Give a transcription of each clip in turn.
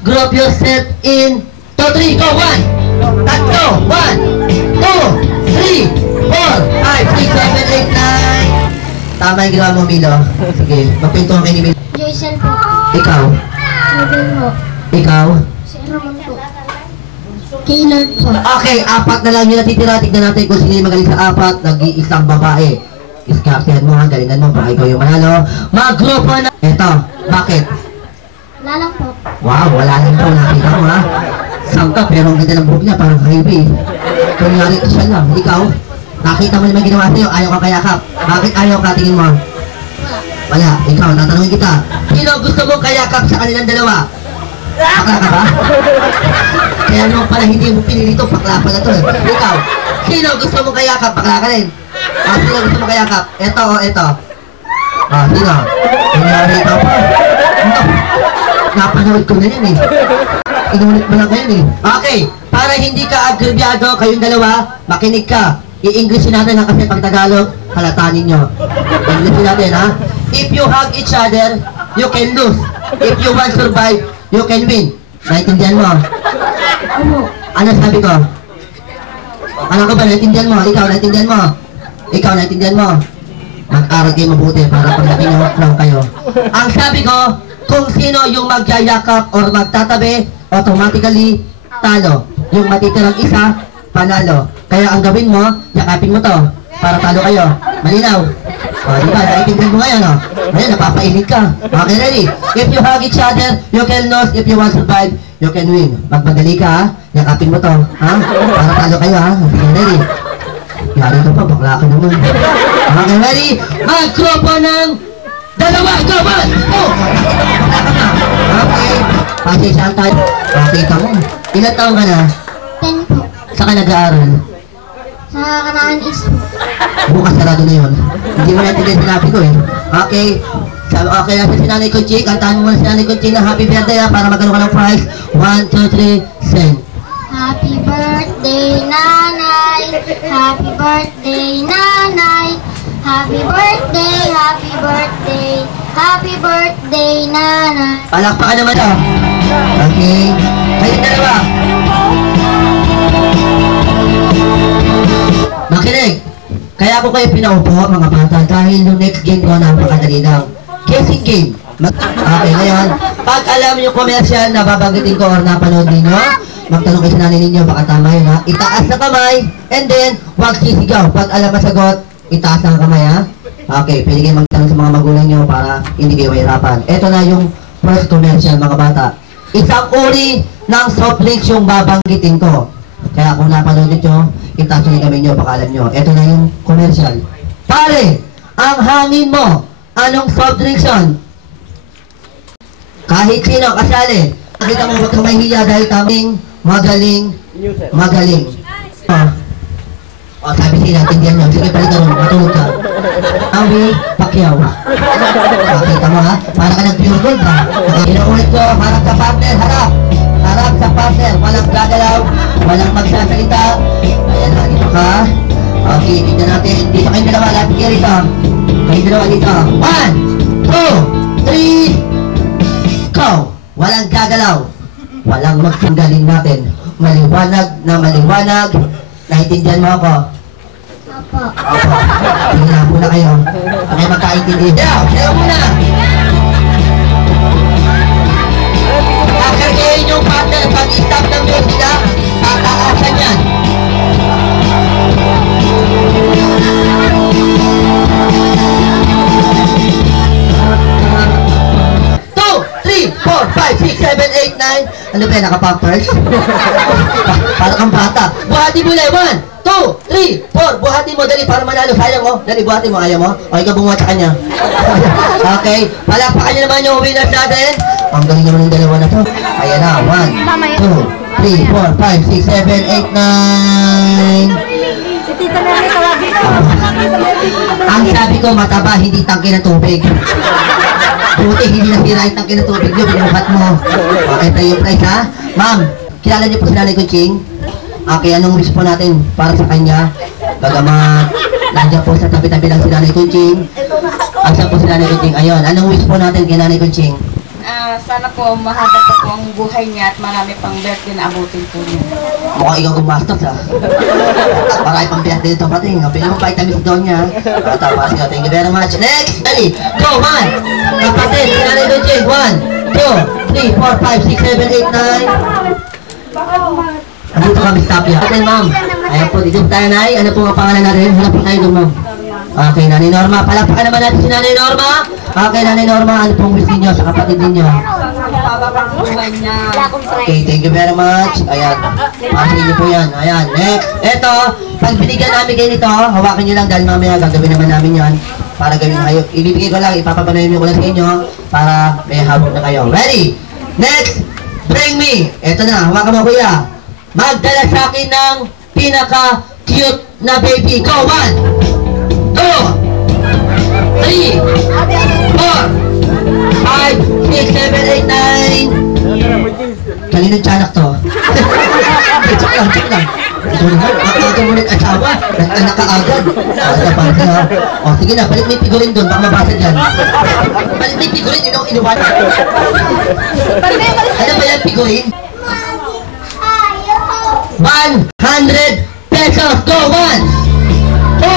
Group yourself in 2, 3, go! 1! Tatlo! 1, 2, 3, 4, 5, 6, 7, 8, 9. Tama yung ginawa mo, Milo. Sige, magpintuhan kayo ni Milo. Joycel po. Ikaw? Ruben po. Ikaw? Si Ramon po. Kaylord po. Okay, 4 na lang yung natitira. Tignan natin kung sino yung magaling sa 4. Nag-iisang babae. Iskartihan mo, galingan mo, baka ikaw yung manalo. Mag-grupo na. Eto, bakit? Wala lang po. Wow, wala lang po. Nakita mo ha. Sangka, pero ang ganda ng buhok niya, parang highway. Kunyari, siya lang. Ikaw, nakita mo naman ginawa sa'yo, ayaw ka kayakap. Bakit ayaw ka? Tingin mo. Wala. Ikaw, tatanungin kita. Sino gusto mo kayakap sa kanilang dalawa? Bakla ka ba? Kaya naman pala hindi mo pinili ito, bakla pala to eh. Ikaw, sino gusto mo kayakap? Bakla ka rin. Sino gusto mo kayakap? Ito o ito. Sino? Kunyari ikaw pa. No. Napanood ko na yan eh. Inulit mo lang ngayon eh. Okay, para hindi ka agrebyado, kayong dalawa, makinig ka. I-Englishin natin ha, kasi pag Tagalog, halatanin nyo. Englishin natin ha. If you hug each other, you can lose. If you want to survive, you can win. Naintindihan mo? Ano sabi ko? Ano ka ba? Naintindihan mo? Ikaw, naintindihan mo? Ikaw, naintindihan mo? Mag-aral kayo mabuti para paglaki nyo lang kayo. Ang sabi ko, kung sino yung magyayakap or magtatabi, automatically, talo. Yung matitirang isa, panalo. Kaya ang gawin mo, yakapin mo to para talo kayo. Malinaw? Diba? Naiintindihan mo ngayon, no? Ngayon, napapainit ka. Okay, ready? If you hug each other, you can lose. If you want to survive, you can win. Magmadali ka, ha? Yakapin mo to, ha? Para talo kayo, ha? Okay, ready? Yari ka pa, bakla ka naman. Okay, ready? Mag-grupo ng dalawa, go, 1, 2. Okay. Pasensyahan tayo. Okay ka mo. Ilan taong ka na? 10 po. Saan ka nag-aaral? Sa Kanaan East po. Bukas sarado na yun. Hindi mo natin din sinabi ko eh. Okay. Okay, nasa si Nanay Conching. Kantahan mo muna si Nanay Conching na happy birthday ha, para magano ka ng prize. 1, 2, 3, sing. Happy birthday, Nanay. Happy birthday, Nanay. Happy birthday, happy birthday. Happy birthday, Nanay. Palakpakan naman to. Okay. Kayong dalawa. Makinig. Kaya ako kayo pinaupo mga bata dahil yung next game ko napakadali lang. Guessing game. Okay, ngayon, pag alam yung commercial na babanggitin ko or napanood ninyo, magtanong kayo sa nanay ninyo, baka tama yun ha. Itaas na kamay, and then, huwag sisigaw. Pag alam masagot, itaas na kamay ha. Okay, pwede kayo magtanong sa mga magulang nyo para hindi kayo mahirapan. Ito na yung first commercial mga bata. Isang uri ng soft drinks yung babanggitin ko. Kaya kung napanood nyo, itaas nyo yung kamay nyo, baka alam nyo. Ito na yung commercial. Pare, ang hangin mo, anong soft drinks yun? Kahit sino, kasali. Nakita mo, huwag kang mahihiya dahil kaming magaling. Sabi sila, tindihan nyo. Sige, palitan mo, matulog ka. Awi, Pacquiao. Nakita mo ha? Para ka nag-pure gold ha? Inuulit ko, harap sa partner, harap. Harap sa partner, walang gagalaw, walang magsasalita. Ayan ha, dito ka. Okay, tignan natin. Dito kayong dalawa, lapit kayo rito. Kayong dalawa dito. 1, 2, 3, go! Walang gagalaw. Walang magsanggaling natin. Maliwanag na maliwanag. Naintindihan mo ako? Opo. Opo. Tingnan muna kayo. Okay, magkaintindihan. Kaya muna. Kakargayin yung partner. Pag-stop ng music ha, tataasan yan. Four, 5, 6, 7, 8, 9. Ano ba yan? Naka-pampers? Para kang bata. Buhati mo lang. 1, 2, 3, 4. Buhati mo. Dali, para manalo. Sayang mo. Dali, buhati mo. Ayaw mo? O, ikaw bumuhat sa kanya. Okay. Palakpakan nyo naman yung winners natin. Ang galing naman yung dalawa na to. Ayan na. 1, 2, 3, 4, 5, 6, 7, 8, 9. Si Tita Nani tawagin ko. Ang sabi ko, mataba, hindi tangke ng tubig. Buti, hindi nasira yung tangke ng tubig nyo, binuhat mo. Okay, tayo yung price ha. Ma'am, kilala niyo po si Nanay Conching? Okay, anong wish po natin para sa kanya? Bagamat, nandiyan po sa tabi-tabi lang si Nanay Conching. Asa po si Nanay Conching? Ayun, anong wish po natin kay Nanay Conching? sana po mahaba pa po ang buhay niya at marami pang birthday na abutin po niya. Mukhang ikaw gumastos ha. At marami pang biyak dito pati. Pili mo vitamins doon niya. Tapos ka. Thank you very much. Next! Dali! Go! 1! Kapatid! Sinanay doon, Jake. 1, 2, 3, 4, 5, 6, 7, 8, 9. Andito kami sa Tapia. Okay, ma'am. Ayan po, dito tayo, Nay. Ano po ang pangalan natin? Hanap po tayo doon, ma'am. Okay, Nanay Norma. Palakpakan naman natin si Nanay Norma. Okay, Nanay Norma. Ano pong wish ninyo sa kapatid ninyo? Okay, thank you very much. Ayan. Pasin niyo po yan. Ayan. Next. Ito, pag binigyan namin kayo nito, hawakan niyo lang dahil mamaya gagawin naman namin yan. Para gawin kayo. Ibibigay ko lang, ipapapanayin ko lang sa inyo para may habol na kayo. Ready? Next. Bring me. Ito na. Hawakan mo, kuya. Magdala sa akin ng pinaka-cute na baby. Go! 1, 2, 3, 4, 5, 6, 7, 8, 9. Kaninong tiyanak to? Check lang. Ito naman, ako mo nag-asawa. Nag-anak ka agad. O, sige na, balik may figurin doon. Baka mabasa dyan. Balik may figurin, yun ang inuwan. Ano ba yan, figurin? 100 pesos. Go! 1, 2,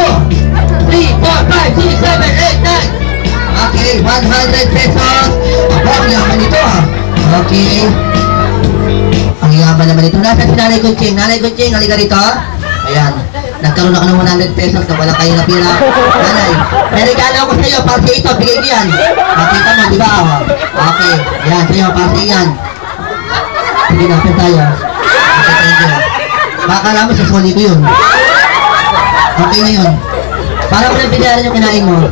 3, 4, 5, 6, 7, 8, 9. Okay, 100 pesos. Ako, ang yaman nito ha. Okay. Ang yaman naman ito. Nasa si Nanay Kunching. Nanay Kunching, halika rito. Ayan. Nagkaroon ako ng 100 pesos na wala kayo na pira. Nanay, may regalo ko sa iyo. Para sa ito, bigay ko yan. Makita mo, di ba? Okay. Ayan, sa iyo, para sa iyan. Sige na, tayo. Okay, thank you. Baka alam mo, sasuli ko yun. Okay na yun. Para mo nang binayaran yung kinain mo.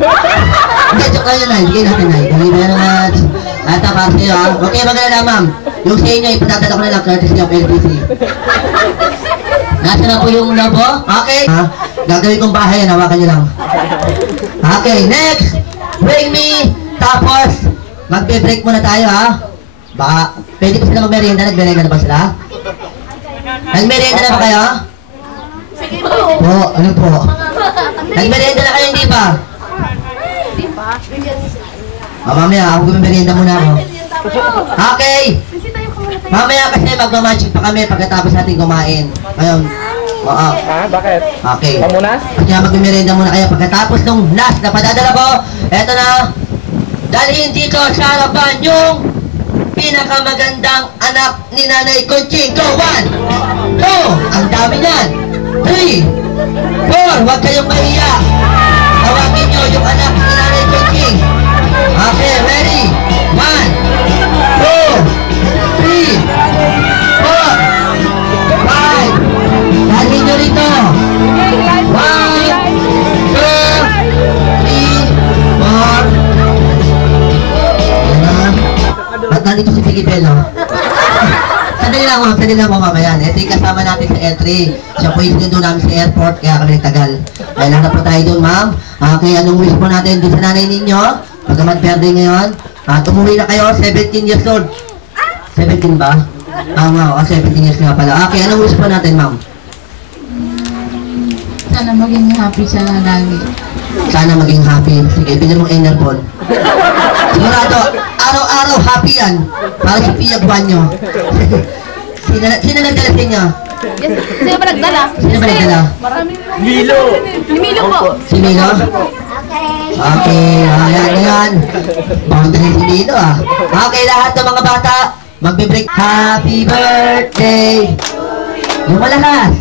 Hindi, joke lang yun, Nay. Bigay natin, Nay. Thank you very much. At para sa'yo, ha. Okay, maganda ma'am. Yung sa inyo, ipatatala ko na lang, courtesy of LPC. Nasa na po yung labo? Okay. Ha? Gagawin kong bahay, hawakan nyo lang. Okay, next. Bring me. Tapos, magbe-break muna tayo, ha. Baka, pwede pa sila mag-merienda. Nag-merienda na ba sila? Nag-merienda na ba kayo? Sige po. Po, ano po? Nag-merienda na kayo, hindi pa? Hindi pa. Mamaya, ako gumimerienda muna ako. Okay! Mamaya kasi magmamagic pa kami pagkatapos natin kumain. Ngayon, bakit? okay. Pamunas? Kaya magmerienda muna kayo pagkatapos nung last na padadala ko. Eto na, dalhin dito sa harapan yung pinakamagandang anak ni Nanay Kunching. Go! 1, 2, ang dami niyan. 3, 4, huwag kayong mahiya. Tawagin nyo yung anak ni Nanay Kunching. Okay, ready? 1, 2, 3, 4, 5. Dalhin nyo rito. 1, 2, 3, 4. Ba't nandito si Pilipino? Sandali lang po mamaya. Ito yung kasama natin sa L3. Siya po yung sinundo namin sa airport, kaya kami nagtagal. Kaya lang na po tayo doon, ma'am. Okay, anong wish po natin doon sa nanay ninyo? Pagkaman birthday ngayon. At umuwi na kayo, 17 years old. 17 ba? Nga, 17 years nga pala. Okay, anong wish po natin, ma'am? Sana maging happy siya na lagi. Sana maging happy. Sige, bilhin mong enerball. Sigurado, araw-araw happy yan. Para si Pia Guanyo. Sino nagdala sa inyo? Sino ba nagdala? Sino ba nagdala? Milo! Ni Milo po. Si Milo? Okay, ayan. Boundary si Milo ah. Okay, lahat ng mga bata, magbe-break. Happy birthday! Yung malakas.